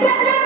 ¡Gracias!